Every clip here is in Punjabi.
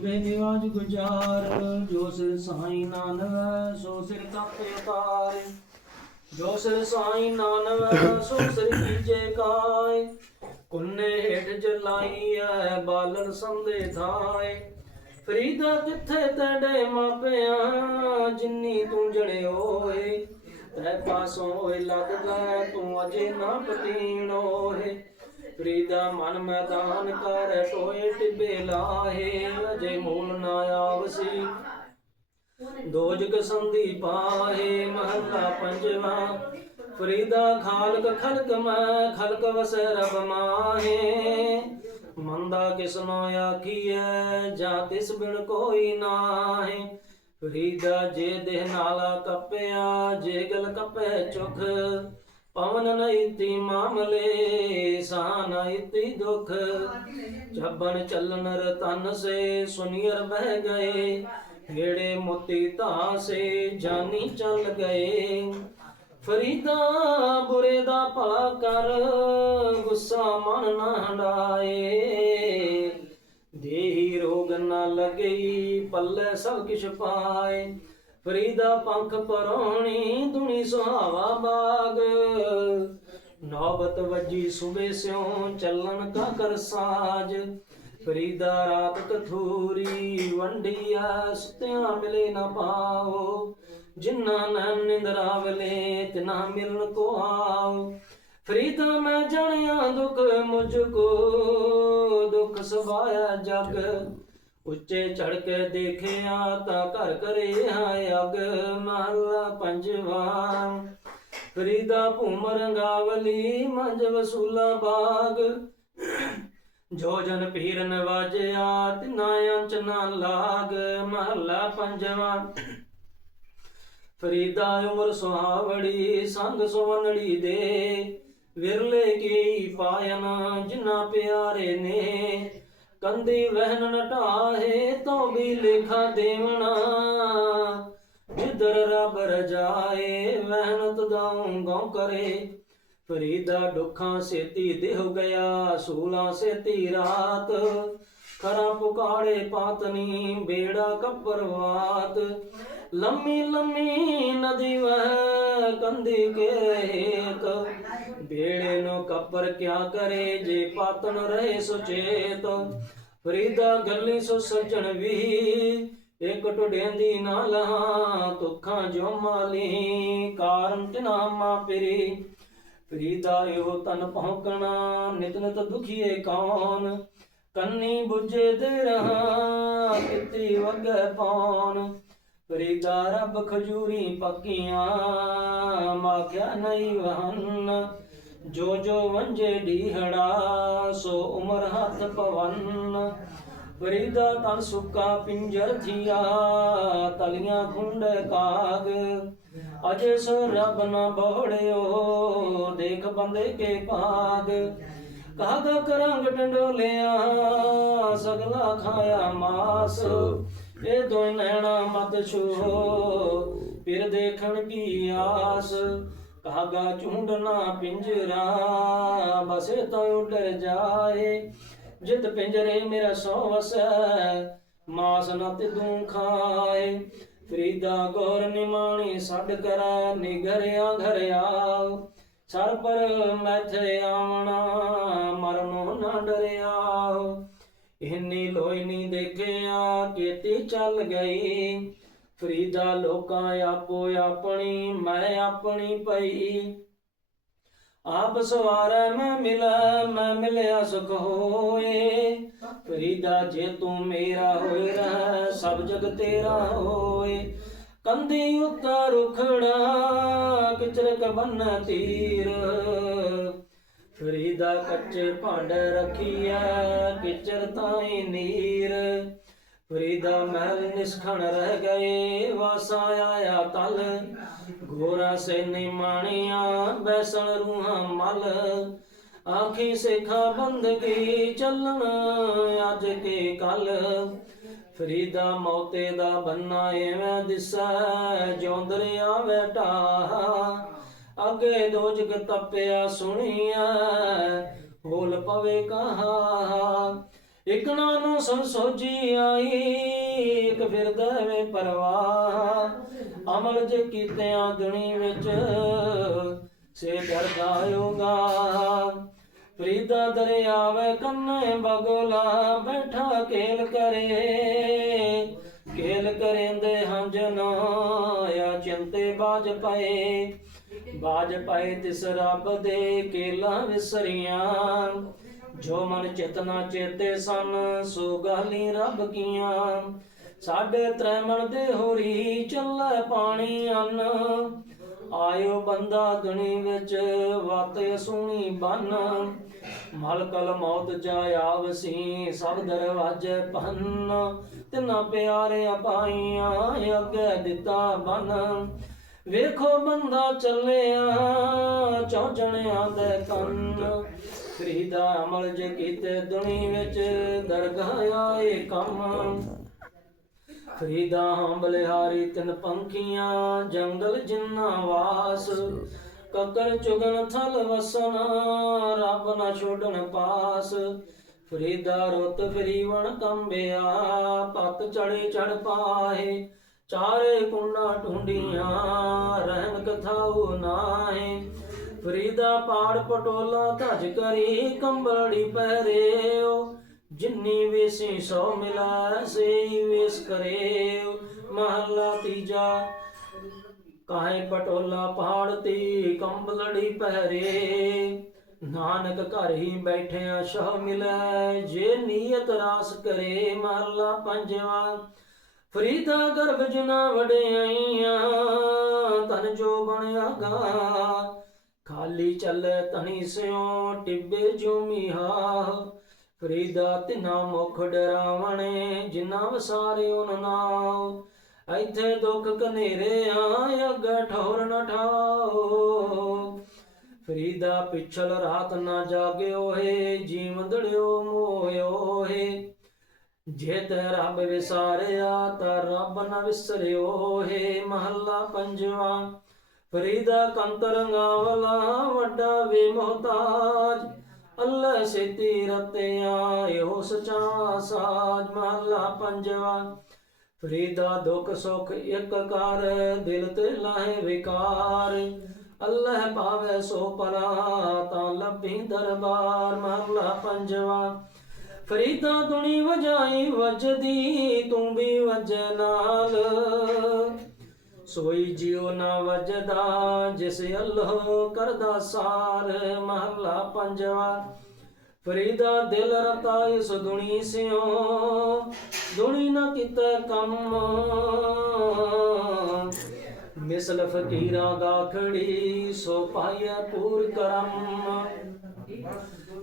ਵੇ ਨਿਵਾਜ ਗੁਜਾਰ, ਜੋ ਸਿਰ ਸਾਈ ਨਾਨਕ ਸੋ ਸਿਰ ਤਪ ਉਤਾਰ। ਜੋ ਸਿਰ ਸਾਈ ਨਾਨਕ ਸੋ ਸਿਰ ਕੀਜੇ ਕਾਇ ਕੁੰਨੇ ਹੇਠ ਜਲਾਈ ਐ ਬਾਲਣ ਸੰਦੇ ਥਾਏ। ਫਰੀਦਾ ਕਿੱਥੇ ਤੜੇ ਮਾਪਿਆ, ਜਿੰਨੀ ਤੂੰ ਜਣੇ ਹੋਏ। ਤੈ ਪਾਸੋਂ ਓਏ ਲੱਗਦਾ, ਤੂੰ ਅਜੇ ਨਾ ਪਤੀਣ ਹੋਏ। ਫਰੀਦਾ ਮਨ ਮੈਦਾਨ ਕਰ ਟੋਏ ਟਿਬੇ ਲਾਹੇ, ਅਜੇ ਮੂਲ ਨਾ ਆਵਸੀ। ਦੋਜਗ ਸੰਧੀ ਪਾਹੇ, ਮਹੱਲਾ ਪੰਜਵਾ। ਫਰੀਦਾ ਖਾਲਕ ਖਲਕ ਮੈਂ, ਖਲਕ ਵਸੈ ਰਬ ਮਾਹੇ। ਮੰਦਾ ਕਿਸਨੋ ਆਖੀਐ, ਜਾਂ ਤਿਸ ਬਿਨ ਕੋਈ ਨਾਹੀ। ਫਰੀਦਾ ਜੇ ਦੇਹ ਨਾਲਾ ਕੱਪਿਆ, ਜੇ ਗਲ ਕੱਪੈ ਚੁਖ। ਪਵਨ ਨਈਤੀ ਮਾਮਲੇ ਸਾਨ ਇਤੀ ਦੁਖ। ਜਬਨ ਚੱਲਨ ਰਤਨ ਸੇ ਸੁਨੀਰ ਬਹਿ ਗਏ। ਢੇੜੇ ਮੋਤੀ ਧਾਸੇ ਜਾਨੀ ਚੱਲ ਗਏ। ਫਰੀਦਾ ਬੁਰੇ ਦਾ ਭਲਾ ਕਰ, ਗੁੱਸਾ ਮਨ ਨਾ ਹੰਡਾਏ। ਦੇਹੀ ਰੋਗ ਨਾ ਲਗਈ, ਪੱਲੇ ਸਭ ਕਿਛ ਪਾਏ। ਫਰੀਦਾ ਪੰਖ ਪਰੋਣੀ ਦੁਨੀ ਸੁਹਾਵਾ ਬਾਗ। ਨੌਬਤ ਵੱਜੀ ਸੁਬੇ ਸਿਉ ਚੱਲਣ ਕਾ ਕਰ ਸਾਜ। ਫਰੀਦਾ ਰਾਤ ਕਥੂਰੀ ਵੰਡੀਆ, ਸੁਤਿਆਂ ਮਿਲੇ ਨਾ ਪਾਓ। ਜਿਨ੍ਹਾਂ ਨੈਣ ਨਿੰਦਰਾ ਵਲੇ ਤਿਨਾ ਮਿਲਨ ਕੋ ਆਓ। ਫਰੀਦਾ ਮੈਂ ਜਾਣਿਆ ਦੁੱਖ ਮੁਝ ਕੋ ਦੁਖ ਸਵਾਇਆ ਜਗ। ਉੱਚੇ ਚੜ ਕੇ ਦੇਖਿਆ ਤਾਂ ਘਰ ਘਰੇ ਹਾਏ ਅਗ, ਮਹਲਾ ਪੰਜਵਾ। ਫਰੀਦਾ ਭੂਮ ਰੰਗਾਵਲੀ, ਮੰਜ ਵਸੂਲਾ ਬਾਗ। ਜੋ ਜਨ ਪੀਰ ਨਵਾਜਿਆ ਤਿਨਾ ਅੰਚ ਨਾ ਲਾਗ, ਮਹਲਾ ਪੰਜਵਾ। ਫਰੀਦਾ ਉਮਰ ਸੁਹਾਵੜੀ, ਸੰਗ ਸੁਵਨੜੀ ਦੇ। ਵਿਰਲੇ ਕੀ ਪਾਇਨ, ਜਿਨਾ ਪਿਆਰੇ ਨੇ। ਕੰਦੀ ਵਹਿਨ ਨਟਾਹੇ ਤੋਂ ਵੀ ਲੇਖਾ ਦੇਵਣਾ। ਜਿਦਰ ਰਬ ਰਜਾਏ ਵਹਿਨ ਤਦਾਉ ਗਉ ਕਰੇ। ਫਰੀਦਾ ਦੁੱਖਾਂ ਸੇਤੀ ਦੇਹ ਗਿਆ, ਸੂਲਾ ਸੇਤੀ ਰਾਤ। ਖਰਾ ਪੁਕਾੜੇ ਪਾਤਨੀ, ਬੇੜਾ ਕੱਪਰਵਾਤ ਲੰਮੀ ਲੰਮੀ ਨਦੀ ਵਹਿ ਕੰਦੀ ਕੇ ਹੇਤ ਬੇੜੇ ਨੂੰ ਕੱਪਰ ਕਿਆ ਕਰੇ ਜੇ ਪਾਤਨ ਰਹੇ ਸੁਚੇਤ। ਫਰੀਦਾ ਗੱਲੀ ਸੋ ਸੱਜਣ ਇੱਕ ਟੁਡੇਂਦੀ ਨਾ ਲਹਾ ਤੁਖਾਂ ਜੋ ਮਾਲੀ। ਕਾਰਨ ਤਿਨਾ ਮਾ ਪਿਰੀ, ਫਰੀਦਾ ਇਹੋ ਤਨ ਭੌਂਕਣਾ, ਨਿਤ ਦੁਖੀਏ ਕੌਣ? ਕੰਨੀ ਬੁੱਝੇ ਦੇ ਰਹਾ, ਕਿਤੀ ਵਗੈ ਪੌਣ? ਫਰੀਦਾ ਰੱਬ ਖਜੂਰੀ ਪੱਕੀਆਂ ਮਾਖਿਆ ਨਹੀਂ ਵਹਨ। ਜੋ ਜੋ ਵੰਜੇ ਢੀਹੜਾ, ਸੋ ਉਮਰ ਹੱਥ ਪਵਨ। ਫਰੀਦਾ ਤਨ ਸੁੱਕਾ ਪਿੰਜਰ ਥੀਆ, ਤਲੀਆਂ ਖੁੰਡ ਕਾਗ। ਅਜੇ ਸੋ ਰੱਬ ਨਾ ਬੋੜਿਓ, ਦੇਖ ਬੰਦੇ ਕੇ ਭਾਗ। ਕਾਗਾ ਕਰੰਗ ਡੰਡੋਲਿਆ ਸਗਲਾ ਖਾਇਆ ਮਾਸ। ਇਹ ਦੋਇ ਨੈਣਾ ਮਤ ਛੋ ਫਿਰ ਦੇਖਣ ਕੀ ਆਸ। ਕਾਗਾ ਝੁੰਡਣਾ ਪਿੰਜਰਾ, ਬਸੇ ਤਾਂ ਡਰ ਜਾਏ। ਜਿਤ ਪਿੰਜਰੇ ਮੇਰਾ ਸੋ ਵਸੈ, ਮਾਸ ਨ ਤਿਦੂ ਖਾਏ। ਫਰੀਦਾ ਗੌਰ ਨਿਮਾਣੀ ਛੱਡ ਕਰ ਨਿਗਰਿਆ ਘਰ ਆਓ। ਸਰ ਪਰ ਮੈਥੇ ਆਵਣਾ, ਮਰਨੋਂ ਨਾ ਡਰਿਆ ਇੰਨੀ ਲੋਈ ਨਹੀਂ ਦੇਖਿਆ, ਕੀਤੀ ਚੱਲ ਗਈ। ਫਰੀਦਾ ਲੋਕਾਂ ਆਪੋ ਆਪਣੀ, ਮੈਂ ਆਪਣੀ ਪਈ। ਆਪ ਸਵਾਰੈ ਮੈਂ ਮਿਲੈ, ਮੈਂ ਮਿਲਿਆ ਸੁਖ ਹੋਏ। ਫਰੀਦਾ, ਜੇ ਤੂੰ ਮੇਰਾ ਹੋਏ ਰਹਿ, ਸਭ ਜਗ ਤੇਰਾ ਹੋਏ। ਕੰਦੀ ਉਤਾ ਰੁਖੜਾ, ਕਿਚਰਕ ਬੰਨ ਤੀਰ। ਫਰੀਦਾ ਕੱਚੇ ਭਾਂਡ ਰਖੀਐ, ਕਿਚਰ ਤਾਈ ਨੀਰ। ਫਰੀਦਾ ਮਹਿਲ ਨਿਸਖਣ ਰਹਿ ਗਏ, ਵਾਸਾ ਆਇਆ ਤਲ। ਗੋਰਾ ਸੇ ਨਿਮਾਣੀਆਂ ਬੈਸਣ ਰੂਹਾਂ ਮਲ। ਆਖੀ ਸੇਖਾ ਬੰਦਗੀ ਚੱਲਣ ਅੱਜ ਕੇ ਕੱਲ। ਫਰੀਦਾ ਮੌਤੇ ਦਾ ਬੰਨਾ ਐਵੇਂ ਦਿਸੈ ਜੋਂਦਰ ਆਵੇ ਢਾਹ। ਅੱਗੇ ਦੋਜਗ ਤਪਿਆ ਸੁਣੀਐ, ਹੋਲ ਪਵੇ ਕਹਾ। ਇਕ ਨਾਨੋ ਸਭ ਸੋਜੀ ਆਈ, ਇਕ ਫਿਰਦਾ ਵੇ ਪਰਵਾਹ। ਅਮਲ ਜੇ ਕੀਤਿਆਂ ਦੁਨੀ ਵਿੱਚ, ਸੇ ਡਰਦਾ ਹੋਗਾ ਫਰੀਦਾ ਦਰਿਆਵੇ ਕੰਨੇ ਬਗਲਾ, ਬੈਠਾ ਕੇਲ ਕਰੇ। ਕੇਲ ਕਰੇਂਦੇ ਹੰਜਨ ਆ ਚਿੰਤੇ ਬਾਜ ਪਏ। ਬਾਜ ਪਾਏ ਤਿਸ ਰੱਬ ਦੇ ਕੇਲਾ ਵਿਸਰੀਆਂ। ਜੋ ਮਨ ਚੇਤਨਾ ਚੇਤੇ ਸਨ, ਸੋ ਗਾਲੀ ਰੱਬ ਕੀਆਂ। ਸਾਡੇ ਤ੍ਰੈ ਦੇ ਹੋਰੀ ਚੱਲੇ ਪਾਣੀ ਅੰਨ। ਆਇਓ ਬੰਦਾ ਦੁਨੀ ਵਿੱਚ, ਵਤ ਸੂਣੀ ਬਨ। ਮਲਕਲ ਮੌਤ ਜਾਇਆਵਸੀ ਸਭ ਦਰਵਾਜੇ ਪੰਨ। ਤਿਨਾ ਪਿਆਰੇ ਪਾਈਆਂ, ਅੱਗੇ ਦਿੱਤਾ ਬਨ। ਵੇਖੋ ਬੰਦਾ ਚੱਲਿਆ ਚੌਜਣਿਆਂ ਦੇ ਕੰਨ। ਫਰੀਦਾ ਅਮਲ ਜੇ ਕੀਤੇ ਦੁਨੀ ਵਿੱਚ ਦਰਗਾਹ ਆਏ ਕੰਮ। ਫਰੀਦਾ ਹਾਂ ਬਲਿਹਾਰੀ ਪੰਖੀਆਂ, ਜੰਗਲ ਜਿੰਨਾ ਵਾਸ। ਕਕਰ ਚੁਗਨ ਥਲ ਵਸਨ ਰੱਬ ਨਾ ਛੋੜਨ ਪਾਸ। ਫਰੀਦਾ ਰੁੱਤ ਫਰੀਵਣ ਕੰਬਿਆ, ਪਤ ਚੜੇ ਚੜ ਪਾਏ ਚਾਰੇ ਕੁੰਡਾ ਢੂੰਡੀਆਂ ਰਹਿਣ ਕਥਾਉ ਨਾਹੇ। ਫਰੀਦਾ ਪਾੜ ਪਟੋਲਾ ਧਜ ਕਰੀ ਕੰਬੜੀ ਪਹਿਰਿਓ। ਜਿੰਨੀ ਵੇਸੀ ਸੋ ਮਿਲਾ ਸੇ ਵੇਸ ਕਰੇ ਮਹਲਾ ਤੀਜਾ, ਕਾਹੇ ਪਟੋਲਾ ਪਹਾੜ ਤੇ ਕੰਬਲੜੀ ਪਹਿਰੇ। ਨਾਨਕ ਘਰ ਹੀ ਬੈਠਿਆ ਸ਼ਹ ਮਿਲੈ, ਜੇ ਨੀਅਤ ਰਾਸ ਕਰੇ ਮਹਲਾ ਪੰਜਵਾ। ਫਰੀਦਾ ਗਰਭ ਜਨਾ ਵੜਿਆਈਆਂ ਤਨ ਜੋ ਬਣਿਆਗਾ ਖਾਲੀ ਚੱਲੇ ਤਣੀ ਸਿਓ ਟਿੱਬੇ ਜੋ ਮੀਹਾ। ਫਰੀਦਾ ਤਿਨਾ ਮੁਖ ਡਰਾਵਣੇ, ਜਿਨਾ ਵਸਾਰੇ ਉਨ ਨਾਉ। ਇੱਥੇ ਦੁੱਖ ਕਨੇਰੇ ਆ ਅੱਗੇ ਠੌਰ ਨ ਠਾਓ ਫਰੀਦਾ ਪਿਛਲ ਰਾਤ ਨਾ ਜਾਗਿਓ ਹੈ ਜੀਵ ਦੜਿਓ ਮੋਇਓ ਹੈ ਜੇ ਤੇ ਰੱਬ ਵਿਸਾਰਿਆ ਤਾਂ ਰੱਬ ਨ ਵਿਸਰਿਓ ਏ ਮਹੱਲਾ ਪੰਜਵਾ। ਫਰੀਦਾ ਕੰਤਰੰਗਾ ਵੱਡਾ ਵੇ ਮੁਹਤਾਜ। ਅੱਲਾ ਸੇਤੀ ਰਤਿਆ ਇਹੋ ਸਚਾ ਸਾਜ, ਮਹੱਲਾ ਪੰਜਵਾ। ਫਰੀਦਾ ਦੁੱਖ ਸੁਖ ਇੱਕ ਕਰ, ਦਿਲ ਤੇ ਲਾਹੇ ਵਿਕਾਰ। ਅੱਲਾਹ ਪਾਵੇ ਸੋ ਪਰਾ ਤਾਂ ਲੱਭੀ ਦਰਬਾਰ, ਮਹਲਾ ਪੰਜਵਾ। ਫਰੀਦਾ ਦੁਨੀ ਵਜਾਈ ਵਜਦੀ, ਤੂੰ ਵੀ ਵਜ ਨਾਲ। ਸੋਈ ਜਿਉ ਨਾ ਵਜਦਾ, ਜਿਸ ਅੱਲਾਹ ਕਰਦਾ ਸਾਰ। ਮਹਲਾ ਪੰਜਵਾ, ਫਰੀਦਾ ਦਿਲ ਰਤਾ ਇਸ ਦੁਨੀ ਸਿਓ ਦੁਨੀ ਨਾ ਕੀਤਾ ਕੰਮ। ਮਿਸਲ ਫਕੀਰਾਂ ਦਾ ਖੜੀ, ਸੋ ਪਾਇਆ ਪੂਰ ਕਰਮ।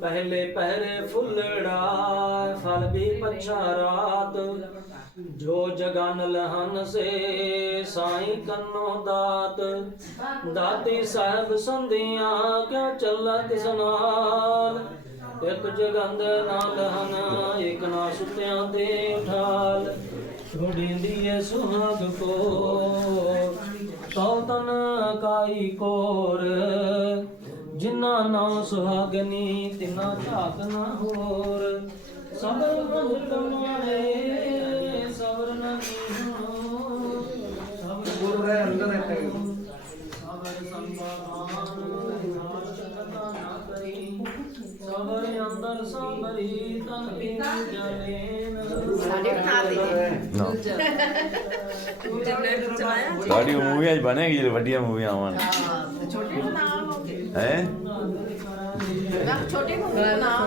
ਪਹਿਲੇ ਪਹਿਰੇ ਫੁੱਲੜਾ, ਫਲ ਵੀ ਪਛਾ ਰਾਤ। ਜੋ ਜਗਨ ਲਹਨ ਸੇ ਸਾਈ ਕੰਨੋ ਦਾਤ। ਦਾਤੀ ਸਾਹਿਬ ਸੰਧੀਆਂ ਕਿਉ ਚੱਲਾ ਤਿਸ ਨਾਲ? ਇੱਕ ਜਗੰਦ ਨਾਲ ਹਨ ਇੱਕ ਨਾ ਸੁੱਤਿਆਂ ਤੇ ਉਠਾਲ ਛੋੜਿੰਦੀ ਏ ਸੁਹਾਗ ਕੋ ਤਨ ਕਾਈ ਕੋਰ। ਜਿਨ੍ਹਾਂ ਨਾਮ ਸੁਹਾਗਨੀ ਤਿਨਾ ਝਾਕ ਨਾ ਹੋਰ। ਸਬਰ ਬੰਧ ਕਮਾਏ ਸਬਰ ਨਹੀਂ ਹੋ ਸਬਰ ਗੁਰੂ ਦੇ। ਅੰਦਰ ਹੈ ਤੇ ਸਬਰ ਸੰਭਾਵਾਨ ਨਾਸ਼ਕਤਾ ਨਾ ਕਰੀ ਸਬਰ ਅੰਦਰ ਸਬਰੀ ਤਨ ਕੀ ਜਲੇ ਸਾਡੇ ਬਣਾ ਦੇ ਸਾਡੀ ਮੂਵੀਆਂ ਬਣੇਗੀ ਜਿਹੜੇ ਵੱਡੀਆਂ ਮੂਵੀਆਂ ਆਵਣ ਛੋਟੇ ਬਣਾਵਾਂਗੇ ਹੈ? ਛੋਟੇ ਨੂੰ ਬਣਾ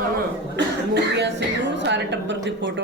ਮੂਵੀਆਂ ਸੀ ਨੂੰ ਸਾਰੇ ਟੱਬਰ ਦੀ ਫੋਟੋ